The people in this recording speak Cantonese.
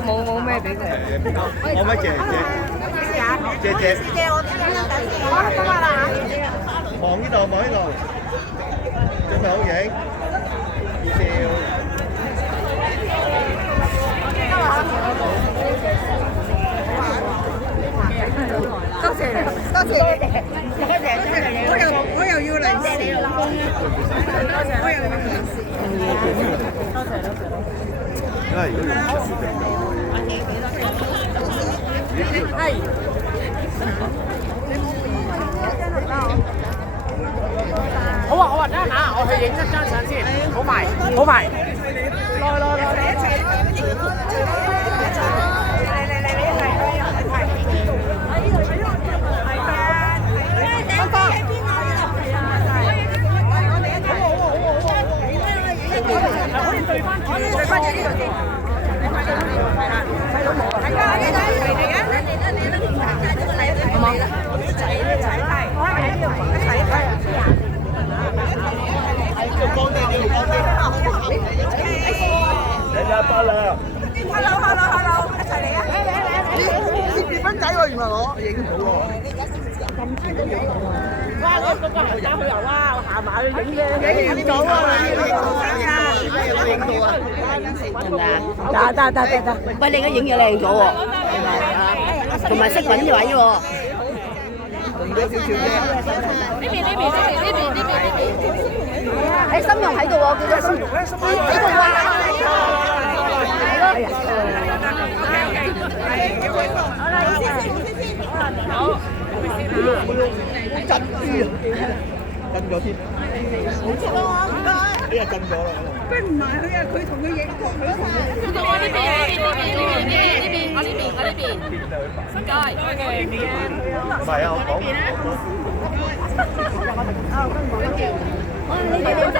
冇咩俾佢。冇乜謝謝，我聽緊等先。我今日啦嚇。望呢度，準備好影，笑。多謝，我又要嚟謝你老公啊！我又要嚟謝。多謝。因為如果用設定就係。好啊，等陣啊，我去影一張相先，好埋。來，一齊。對翻住呢度先，睇到冇啊？係㗎，呢度一齊嚟啊！好冇？一齊係，我喺呢度一齊人家巴啦 Hello， 一齊嚟啊！結婚仔喎，原來我影到喎。哇！我嗰個行家去遊啊，我行埋去影嘅，影到啊！影到啊！得，喂，你而家影嘢靚咗喎，同埋識揾位喎。紅咗少少啫。呢邊，誒，心容喺度喎，叫做心容喺度啊！係啊。好。震啲啊！震咗添。好出啊！唔該。呢個震咗啦。跟唔埋佢啊！佢同佢影過佢啊！到我呢邊，我呢邊。唔該。唔係啊，我講。你哋靚仔